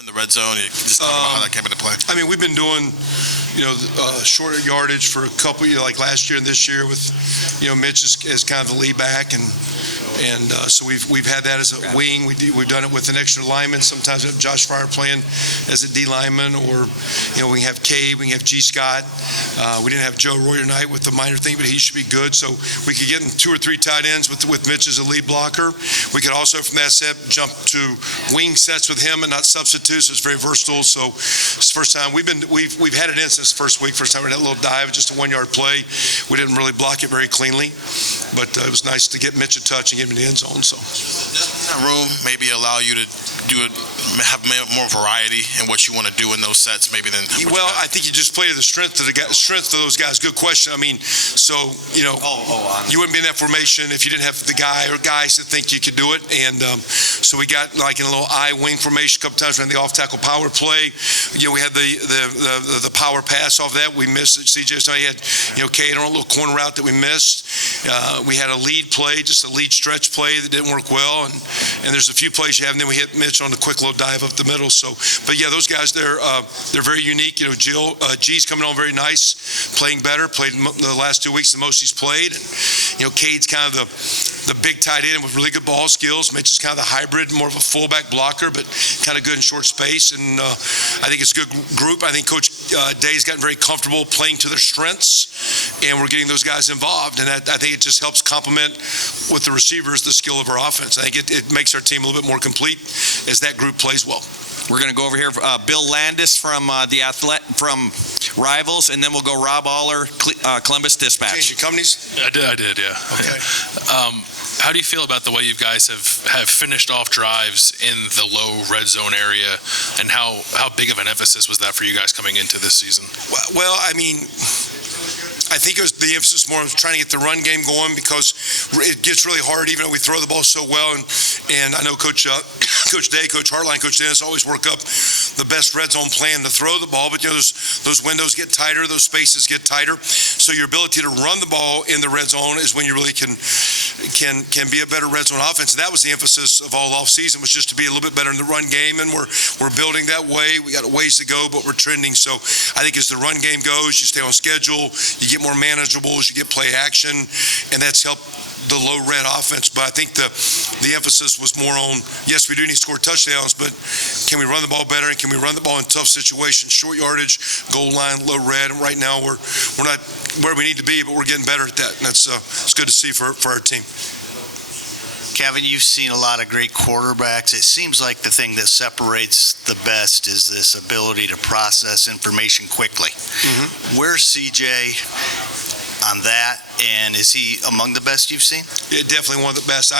in the red zone? You just talk about how that came into play. I mean, we've been doing, shorter yardage for a couple, like last year and this year with, Mitch as kind of the lead back, and so we've had that as a wing. We've done it with an extra lineman. Sometimes we have Josh Fryer playing as a D lineman, or we have Cade, we have G. Scott. We didn't have Joe Roy tonight with the minor thing, but he should be good. So we could get in 2 or 3 tight ends with Mitch as a lead blocker. We could also, from that set, jump to wing sets with him and not substitutes. So it's very versatile. So it's the first time we've had it in since the first week. First time we had that little dive, just a 1-yard play. We didn't really block it very cleanly, but it was nice to get Mitch a touch and get him in the end zone. So that room maybe allow you to have more variety in what you want to do in those sets, maybe than. Well, I think you just play to the strength of those guys. Good question. I mean, so you wouldn't be in that formation if you didn't have the guy or guys that think you could do it. And so we got like in a little I wing formation a couple times, ran the off tackle power play. We had the power pass off that we missed. CJ, so he had Cade on a little corner route that we missed. We had a lead play, just a lead stretch play that didn't work well, and there's a few plays you have, and then we hit Mitch on the quick little dive up the middle. So, but yeah, those guys, they're very unique. G's coming on very nice, playing better. Played the last 2 weeks the most he's played, and Cade's kind of the big tight end with really good ball skills. Mitch is kind of the hybrid, more of a fullback blocker, but kind of good in short space. And I think it's a good group. I think Coach Day's gotten very comfortable playing to their strengths, and we're getting those guys involved. And I think it just helps complement with the receivers the skill of our offense. I think it makes our team a little bit more complete as that group plays well. We're going to go over here. Bill Landis from from Rivals, and then we'll go Rob Aller, Columbus Dispatch. Change your companies? I did, yeah. Okay. How do you feel about the way you guys have finished off drives in the low red zone area, and how big of an emphasis was that for you guys coming into this season? Well, I mean, I think it was the emphasis more of trying to get the run game going, because it gets really hard even though we throw the ball so well. And I know Coach Day, Coach Hartline, Coach Dennis always work up the best red zone plan to throw the ball. But those windows get tighter, those spaces get tighter. So your ability to run the ball in the red zone is when you really can be a better red zone offense. And that was the emphasis of all off season, was just to be a little bit better in the run game. And we're building that way. We got a ways to go, but we're trending. So I think as the run game goes, you stay on schedule, you get more manageable as you get play action, and that's helped the low red offense. But I think the emphasis was more on, yes, we do need to score touchdowns, but can we run the ball better, and can we run the ball in tough situations, short yardage, goal line, low red. And right now we're not where we need to be, but we're getting better at that, and that's it's good to see for our team. Kevin, you've seen a lot of great quarterbacks. It seems like the thing that separates the best is this ability to process information quickly. Mm-hmm. Where's CJ on that, and is he among the best you've seen? Yeah, definitely one of the best.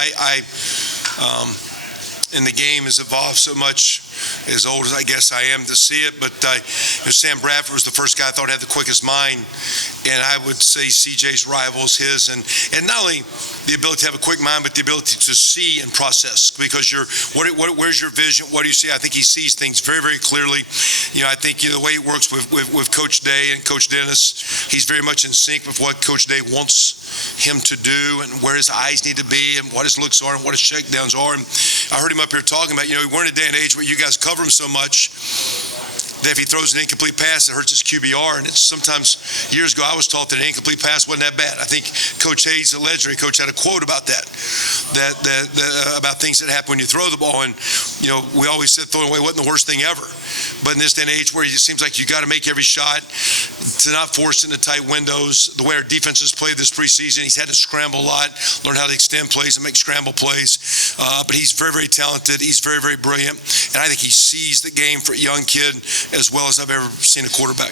And the game has evolved so much, as old as I guess I am to see it, but Sam Bradford was the first guy I thought had the quickest mind, and I would say CJ's rival is his, and not only the ability to have a quick mind, but the ability to see and process, because where's your vision, what do you see? I think he sees things very, very clearly. I think the way he works with Coach Day and Coach Dennis, he's very much in sync with what Coach Day wants him to do, and where his eyes need to be, and what his looks are, and what his shakedowns are. And I heard him up here talking about, we're in a day and age where you guys cover him so much that if he throws an incomplete pass, it hurts his QBR. And it's sometimes, years ago, I was taught that an incomplete pass wasn't that bad. I think Coach Hayes, the legendary coach, had a quote about that about things that happen when you throw the ball. And, we always said throwing away wasn't the worst thing ever. But in this day and age where it seems like you got to make every shot, to not force into tight windows, the way our defense has played this preseason, he's had to scramble a lot, learn how to extend plays and make scramble plays. But he's very, very talented. He's very, very brilliant. And I think he sees the game for a young kid as well as I've ever seen a quarterback.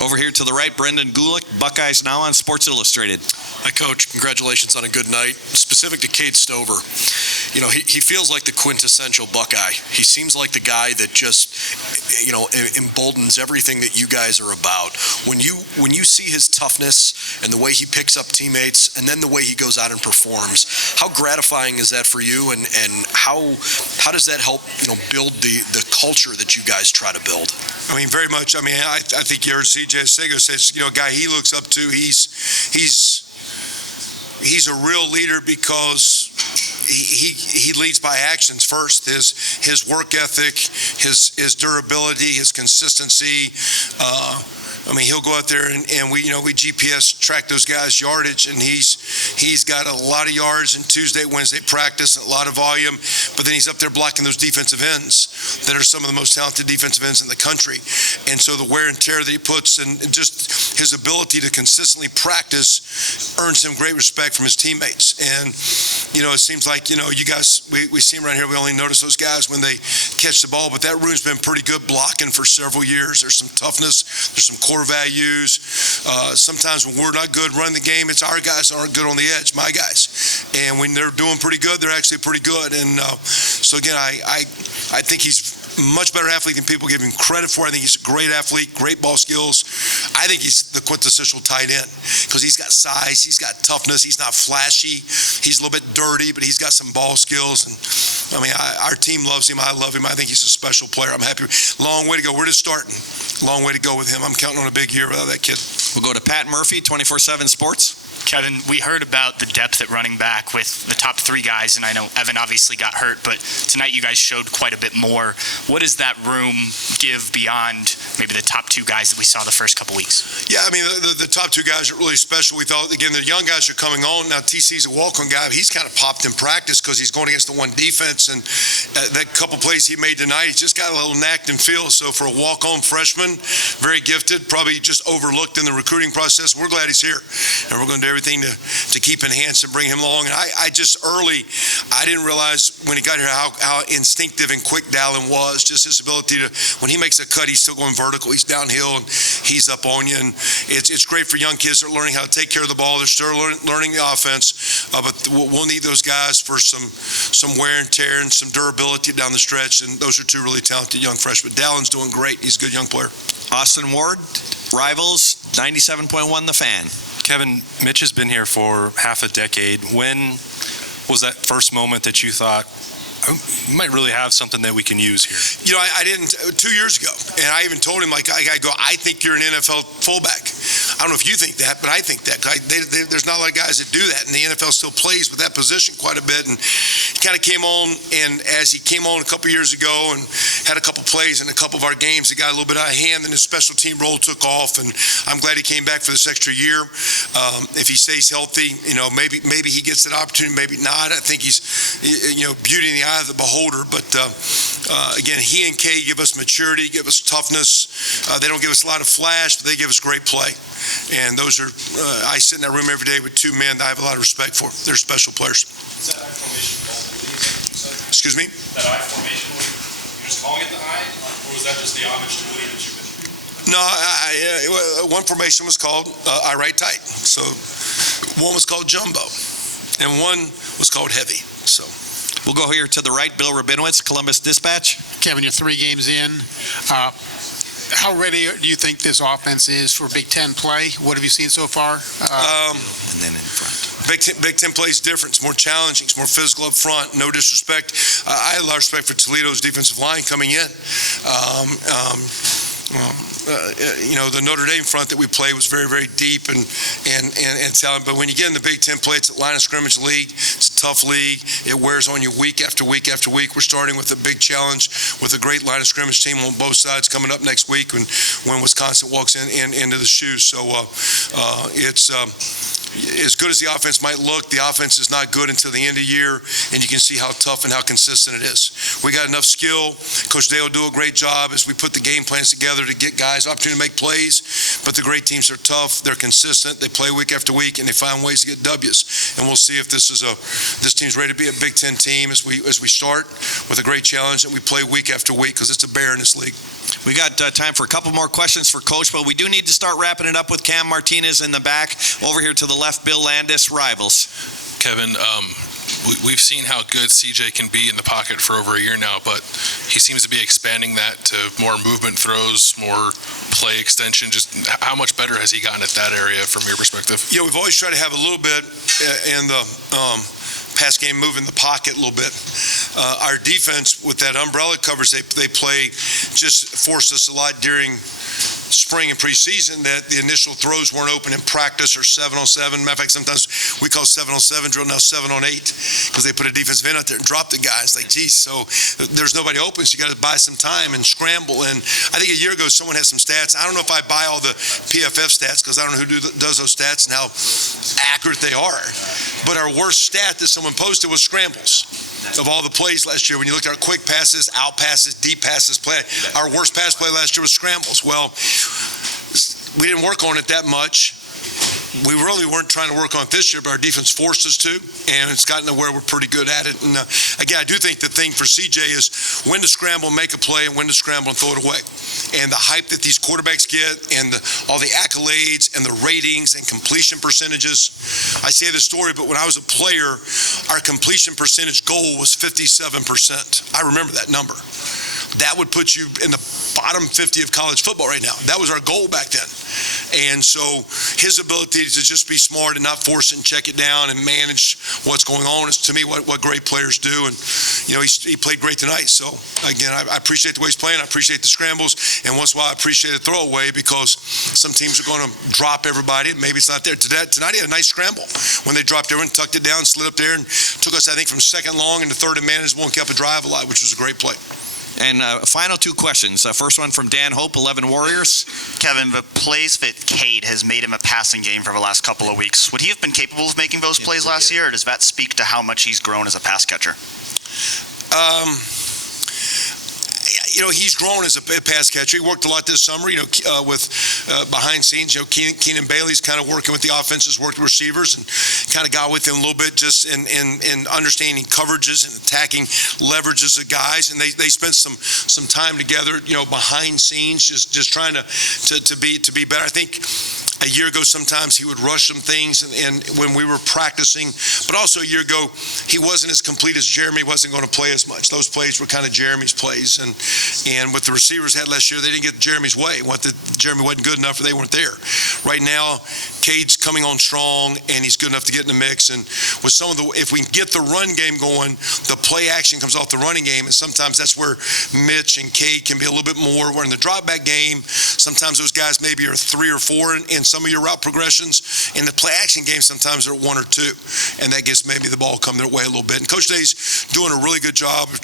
Over here to the right, Brendan Gulick, Buckeyes Now on Sports Illustrated. Hi, Coach. Congratulations on a good night. Specific to Cade Stover, he feels like the quintessential Buckeye. He seems like the guy that just, emboldens everything that you guys are about. When you see his toughness and the way he picks up teammates, and then the way he goes out and performs, how gratifying is that for you, and how does that help build the culture that you guys try to build? I mean, very much. I mean, I think you heard CJ Sego says, a guy he looks up to. He's a real leader because he leads by actions first. His work ethic, his durability, his consistency. I mean, he'll go out there and we GPS track those guys' yardage, and he's got a lot of yards in Tuesday, Wednesday practice, and a lot of volume, but then he's up there blocking those defensive ends that are some of the most talented defensive ends in the country. And so the wear and tear that he puts and just his ability to consistently practice earns him great respect from his teammates. And, it seems like, you guys, we see him around here, we only notice those guys when they catch the ball, but that room's been pretty good blocking for several years. There's some toughness, there's some core values. Sometimes when we're not good running the game, it's our guys that aren't good on the edge, my guys. And when they're doing pretty good, they're actually pretty good. And so again, I think he's a much better athlete than people give him credit for. I think he's a great athlete, great ball skills. I think he's the quintessential tight end because he's got size, he's got toughness, he's not flashy, he's a little bit dirty, but he's got some ball skills. And I mean, our team loves him. I love him. I think he's a special player. I'm happy. Long way to go. We're just starting. Long way to go with him. I'm counting on a big year out of that kid. We'll go to Pat Murphy, 24/7 Sports. Kevin, we heard about the depth at running back with the top three guys, and I know Evan obviously got hurt, but tonight you guys showed quite a bit more. What does that room give beyond maybe the top two guys that we saw the first couple weeks? Yeah, I mean, the top two guys are really special. We thought, again, the young guys are coming on. Now, TC's a walk-on guy. He's kind of popped in practice because he's going against the one defense, and that couple plays he made tonight, he's just got a little knack and feel. So for a walk-on freshman, very gifted, probably just overlooked in the recruiting process. We're glad he's here, and we're going to do everything to keep enhance and bring him along. And I didn't realize when he got here how instinctive and quick Dallin was. Just his ability to, when he makes a cut, he's still going vertical. He's downhill and he's up on you. And it's great for young kids that are learning how to take care of the ball. They're still learning the offense, but we'll need those guys for some wear and tear and some durability down the stretch. And those are two really talented young freshmen. Dallin's doing great. He's a good young player. Austin Ward, Rivals, 97.1 The Fan. Kevin, Mitch has been here for half a decade. When was that first moment that you thought, we might really have something that we can use here? I didn't 2 years ago, and I even told him, I think you're an NFL fullback. I don't know if you think that, but I think that. There's not a lot of guys that do that, and the NFL still plays with that position quite a bit. And he kind of came on, and as he came on a couple years ago and had a couple plays in a couple of our games, it got a little bit out of hand, and his special team role took off, and I'm glad he came back for this extra year. If he stays healthy, maybe he gets that opportunity, maybe not. I think he's, beauty in the eye of the beholder, but again, he and Kay give us maturity, give us toughness. They don't give us a lot of flash, but they give us great play. And those are, I sit in that room every day with two men that I have a lot of respect for. They're special players. Is that I formation? Excuse me? That I formation, you're just calling it the I, or was that just the homage to Woody that you've been? No, one formation was called I right tight. So one was called jumbo, and one was called heavy. So. We'll go here to the right. Bill Rabinowitz, Columbus Dispatch. Kevin, you're 3 games in. How ready do you think this offense is for Big Ten play? What have you seen so far? And then in front. Big Ten play is different. It's more challenging. It's more physical up front. No disrespect. I have a lot of respect for Toledo's defensive line coming in. The Notre Dame front that we played was very, very deep and talented. But when you get in the Big Ten play, it's a line of scrimmage league. It's a tough league. It wears on you week after week after week. We're starting with a big challenge with a great line of scrimmage team on both sides coming up next week when Wisconsin walks into the shoes. So it's as good as the offense might look, the offense is not good until the end of the year, and you can see how tough and how consistent it is. We got enough skill. Coach Dale will do a great job as we put the game plans together to get guys opportunity to make plays, but the great teams are tough. They're consistent. They play week after week, and they find ways to get W's. And we'll see if this team's ready to be a Big Ten team as we start with a great challenge and we play week after week because it's a bear in this league. We got time for a couple more questions for Coach, but we do need to start wrapping it up with Cam Martinez in the back. Over here to the left, Bill Landis, Rivals. Kevin, we've seen how good CJ can be in the pocket for over a year now, but he seems to be expanding that to more movement throws, more play extension. Just how much better has he gotten at that area from your perspective? We've always tried to have a little bit in the pass game, move in the pocket a little bit. Our defense with that umbrella coverage they play just forced us a lot during spring and preseason that the initial throws weren't open in practice or 7-on-7. Matter of fact, sometimes we call 7-on-7 drill now 7-on-8 because they put a defensive end out there and drop the guy. It's like, geez, so there's nobody open, so you got to buy some time and scramble. And I think a year ago someone had some stats. I don't know if I buy all the PFF stats because I don't know who does those stats and how accurate they are. But our worst stat that someone posted was scrambles. Of all the plays last year, when you looked at our quick passes, out passes, deep passes play, our worst pass play last year was scrambles. Well, we didn't work on it that much. We really weren't trying to work on it this year, but our defense forced us to, and it's gotten to where we're pretty good at it. And again, I do think the thing for CJ is when to scramble, make a play, and when to scramble and throw it away. And the hype that these quarterbacks get and all the accolades and the ratings and completion percentages. I say this story, but when I was a player, our completion percentage goal was 57%. I remember that number. That would put you in the bottom 50 of college football right now. That was our goal back then. And so his ability to just be smart and not force it and check it down and manage what's going on is, to me, what great players do. And, you know, he played great tonight. So, again, I appreciate the way he's playing. I appreciate the scrambles. And once in a while, I appreciate the throwaway because some teams are going to drop everybody. Maybe it's not there. Tonight he had a nice scramble when they dropped everyone, tucked it down, slid up there, and took us, I think, from second long into third and manageable and kept a drive alive, which was a great play. And final two questions. First one from Dan Hope, 11 Warriors. Kevin, the plays that Cade has made him a passing game for the last couple of weeks, would he have been capable of making those plays last year, or does that speak to how much he's grown as a pass catcher? You know, he's grown as a pass catcher. He worked a lot this summer, you know, with behind scenes. You know, Keenan Bailey's kind of working with the offenses, worked with receivers, and kind of got with him a little bit just in understanding coverages and attacking leverages of guys. And they spent some time together, you know, behind scenes, just trying to be better. I think a year ago, sometimes he would rush some things, and when we were practicing, but also a year ago, he wasn't as complete as Jeremy, wasn't going to play as much. Those plays were kind of Jeremy's plays, and what the receivers had last year, they didn't get Jeremy's way. Jeremy wasn't good enough, or they weren't there. Right now, Cade's coming on strong, and he's good enough to get in the mix. And with if we can get the run game going, the play action comes off the running game, and sometimes that's where Mitch and Cade can be a little bit more. We're in the drop back game. Sometimes those guys maybe are 3 or 4 in some of your route progressions. In the play action game, sometimes they're 1 or 2, and that gets maybe the ball come their way a little bit. And Coach Day's doing a really good job of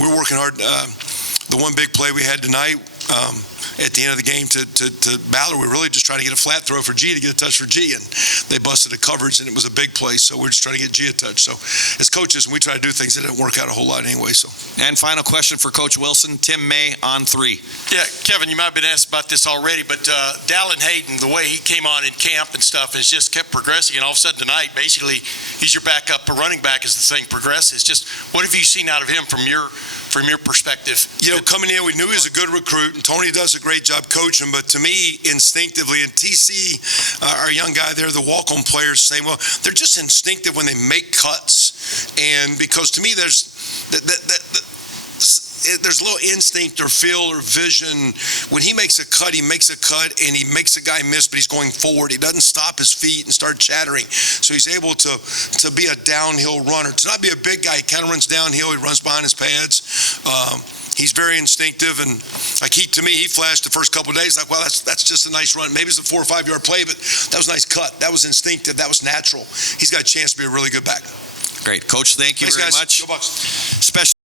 we're working hard. The one big play we had tonight, at the end of the game to Ballard, we were really just trying to get a flat throw for G, to get a touch for G, and they busted the coverage, and it was a big play, so we're just trying to get G a touch. So as coaches, we try to do things that didn't work out a whole lot anyway. So. And final question for Coach Wilson, Tim May on 3. Yeah, Kevin, you might have been asked about this already, but Dallin Hayden, the way he came on in camp and stuff, has just kept progressing, and all of a sudden tonight, basically, he's your backup running back as the thing progresses. Just what have you seen out of him from your perspective? You know, coming in, we knew he was a good recruit, and Tony does a great job coaching, but to me, instinctively, and TC, our young guy there, the walk-on players, saying, well, they're just instinctive when they make cuts, and because to me, there's a little instinct or feel or vision. When he makes a cut, and he makes a guy miss, but he's going forward. He doesn't stop his feet and start chattering. So he's able to be a downhill runner. To not be a big guy, he kind of runs downhill. He runs behind his pads. He's very instinctive, and to me, he flashed the first couple of days like, well, that's just a nice run. Maybe it's a 4 or 5 yard play, but that was a nice cut. That was instinctive. That was natural. He's got a chance to be a really good back. Great. Coach, thank you very much. Go Bucks. Special